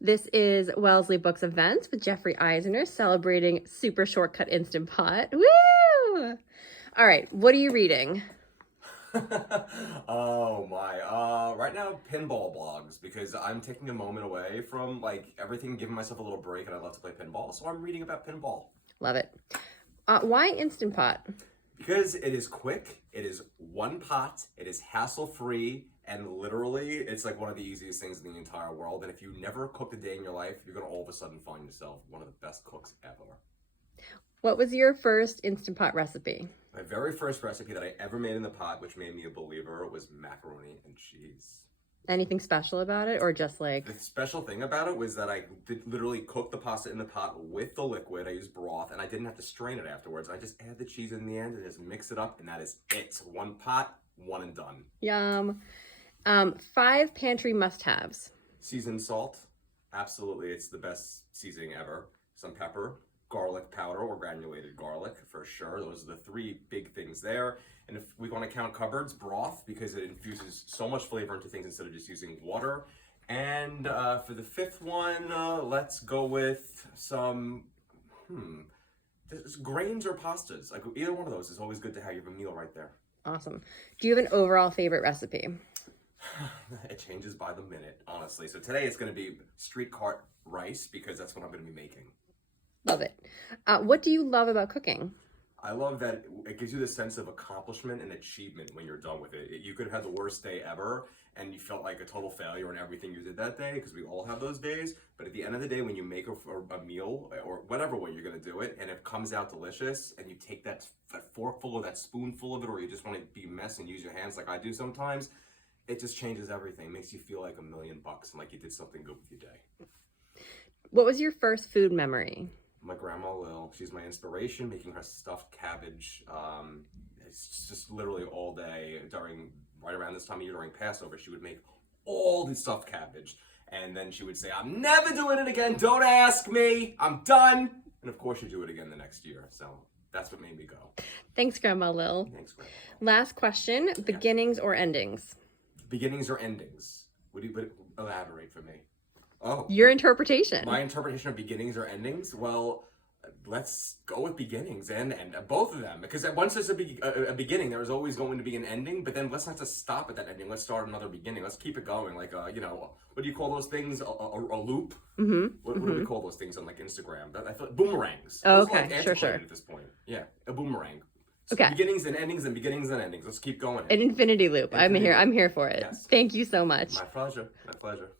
This is Wellesley Books Events with Jeffrey Eisner celebrating Super Shortcut Instant Pot. Woo! All right, what are you reading? Oh my. Right now, pinball blogs because I'm taking a moment away from like everything, giving myself a little break, and I love to play pinball, so I'm reading about pinball. Love it. Why Instant Pot? Because it is quick, it is one pot, it is hassle-free, and literally, it's like one of the easiest things in the entire world. And if you never cooked a day in your life, you're gonna all of a sudden find yourself one of the best cooks ever. What was your first Instant Pot recipe? My very first recipe that I ever made in the pot, which made me a believer, was macaroni and cheese. Anything special about it, or just like... The special thing about it was that I did literally cook the pasta in the pot with the liquid. I used broth, and I didn't have to strain it afterwards. I just add the cheese in the end and just mix it up, and that is it. One pot, one and done. Yum. 5 pantry must-haves. Seasoned salt, absolutely. It's the best seasoning ever. Some pepper, garlic powder or granulated garlic for sure. Those are the 3 big things there. And if we want to count cupboards, broth, because it infuses so much flavor into things instead of just using water. And for the 5th one, let's go with some grains or pastas. Like either one of those is always good to have. You have a meal right there. Awesome. Do you have an overall favorite recipe? It changes by the minute, honestly. So today it's going to be street cart rice because that's what I'm going to be making. Love it. What do you love about cooking? I love that it gives you the sense of accomplishment and achievement when you're done with it. You could have had the worst day ever and you felt like a total failure in everything you did that day, because we all have those days. But at the end of the day, when you make a meal or whatever way you're going to do it and it comes out delicious and you take that forkful or that spoonful of it, or you just want to be a mess and use your hands like I do sometimes, it just changes everything. It makes you feel like $1,000,000 and like you did something good with your day. What was your first food memory? My grandma Lil, she's my inspiration, making her stuffed cabbage. It's just literally all day right around this time of year during Passover, she would make all the stuffed cabbage. And then she would say, I'm never doing it again. Don't ask me. I'm done. And of course, she'd do it again the next year. So that's what made me go. Thanks, Grandma Lil. Thanks, Grandma. Last question, beginnings or endings? Beginnings or endings? Would you elaborate for me? Oh, Your interpretation. My interpretation of beginnings or endings? Well, let's go with beginnings and both of them. Because once there's a beginning, there is always going to be an ending. But then let's not just stop at that ending. Let's start another beginning. Let's keep it going. Like, what do you call those things? A loop? Mm-hmm. What do we call those things on like Instagram? I feel boomerangs. Oh, Those are, okay, like, sure. At this point. Yeah, a boomerang. So Okay. Beginnings and endings and beginnings and endings. Let's keep going. An infinity loop. I'm here for it. Yes. Thank you so much. My pleasure. My pleasure.